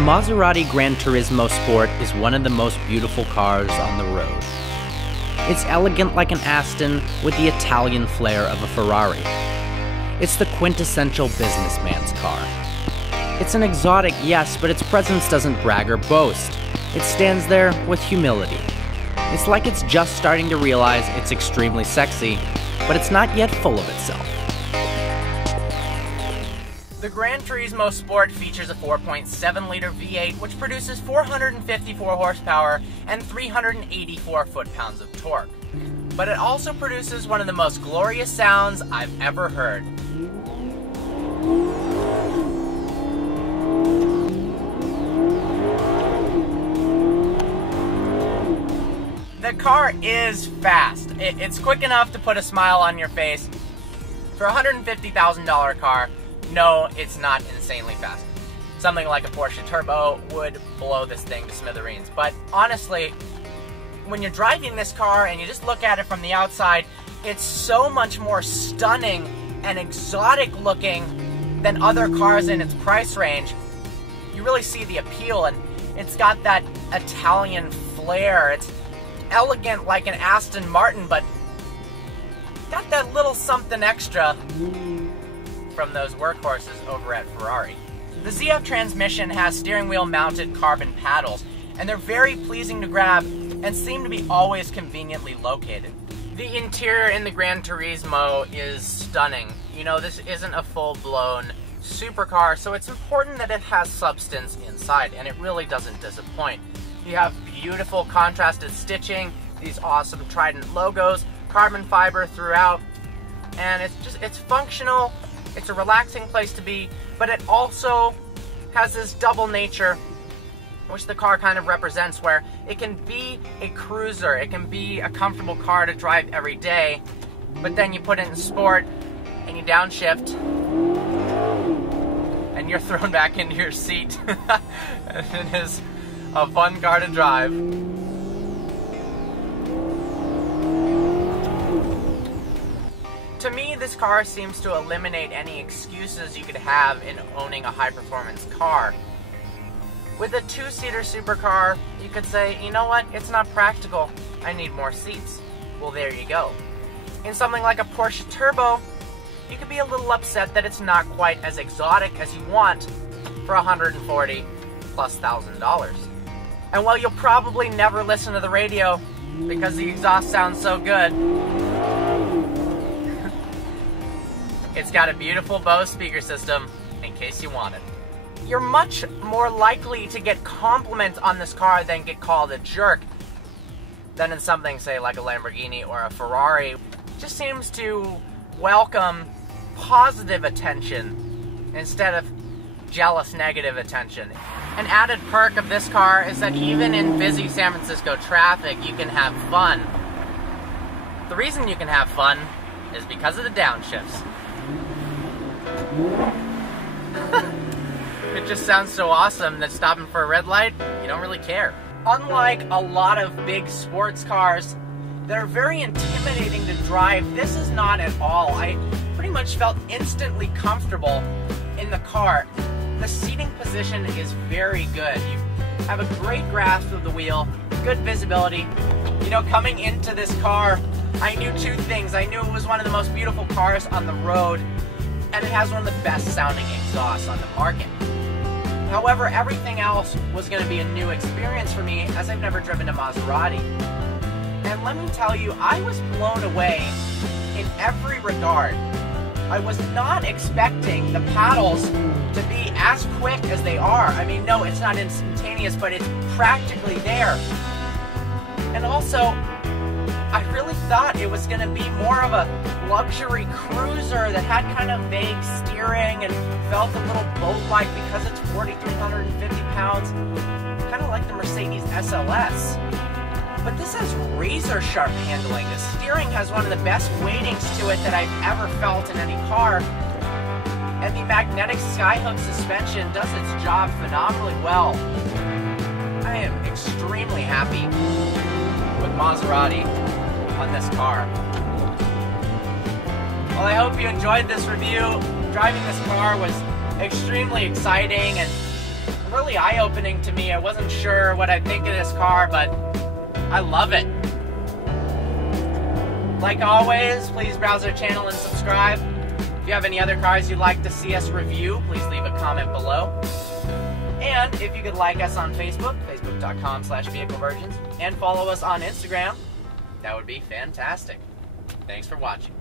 The Maserati GranTurismo Sport is one of the most beautiful cars on the road. It's elegant like an Aston with the Italian flair of a Ferrari. It's the quintessential businessman's car. It's an exotic, yes, but its presence doesn't brag or boast. It stands there with humility. It's like it's just starting to realize it's extremely sexy, but it's not yet full of itself. The GranTurismo Sport features a 4.7-liter V8 which produces 454 horsepower and 384 foot-pounds of torque. But it also produces one of the most glorious sounds I've ever heard. The car is fast. It's quick enough to put a smile on your face. For a $150,000 car, no, it's not insanely fast. Something like a Porsche Turbo would blow this thing to smithereens. But honestly, when you're driving this car and you just look at it from the outside, it's so much more stunning and exotic looking than other cars in its price range. You really see the appeal, and it's got that Italian flair. It's elegant like an Aston Martin, but got that little something extra from those workhorses over at Ferrari. The ZF transmission has steering wheel mounted carbon paddles, and they're very pleasing to grab and seem to be always conveniently located. The interior in the GranTurismo is stunning. You know, this isn't a full-blown supercar, so it's important that it has substance inside, and it really doesn't disappoint. You have beautiful contrasted stitching, these awesome Trident logos, carbon fiber throughout, and it's functional. It's a relaxing place to be, but it also has this double nature, which the car kind of represents, where it can be a cruiser, it can be a comfortable car to drive every day, but then you put it in sport, and you downshift, and you're thrown back into your seat. It is a fun car to drive. To me, this car seems to eliminate any excuses you could have in owning a high-performance car. With a two-seater supercar, you could say, you know what, it's not practical, I need more seats. Well, there you go. In something like a Porsche Turbo, you could be a little upset that it's not quite as exotic as you want for $140,000+. And while you'll probably never listen to the radio because the exhaust sounds so good, it's got a beautiful Bose speaker system, in case you want it. You're much more likely to get compliments on this car than get called a jerk than in something, say, like a Lamborghini or a Ferrari. It just seems to welcome positive attention instead of jealous negative attention. An added perk of this car is that even in busy San Francisco traffic, you can have fun. The reason you can have fun is because of the downshifts. It just sounds so awesome that stopping for a red light, you don't really care. Unlike a lot of big sports cars that are very intimidating to drive, this is not at all. I pretty much felt instantly comfortable in the car. The seating position is very good. You have a great grasp of the wheel, good visibility. You know, coming into this car, I knew two things. I knew it was one of the most beautiful cars on the road, and it has one of the best sounding exhausts on the market. However, everything else was going to be a new experience for me, as I've never driven a Maserati. And let me tell you, I was blown away in every regard. I was not expecting the paddles to be as quick as they are. I mean, no, it's not instantaneous, but it's practically there. And also, I really thought it was going to be more of a luxury cruiser that had kind of vague steering and felt a little boat-like because it's 4,350 pounds, kind of like the Mercedes SLS. But this has razor-sharp handling. The steering has one of the best weightings to it that I've ever felt in any car. And the magnetic skyhook suspension does its job phenomenally well. I am extremely happy with Maserati on this car. Well, I hope you enjoyed this review. Driving this car was extremely exciting, and really eye-opening to me. I wasn't sure what I'd think of this car, but I love it. Like always, please browse our channel and subscribe. If you have any other cars you'd like to see us review, please leave a comment below. And if you could like us on Facebook, facebook.com/vehiclevirgins, and follow us on Instagram, that would be fantastic. Thanks for watching.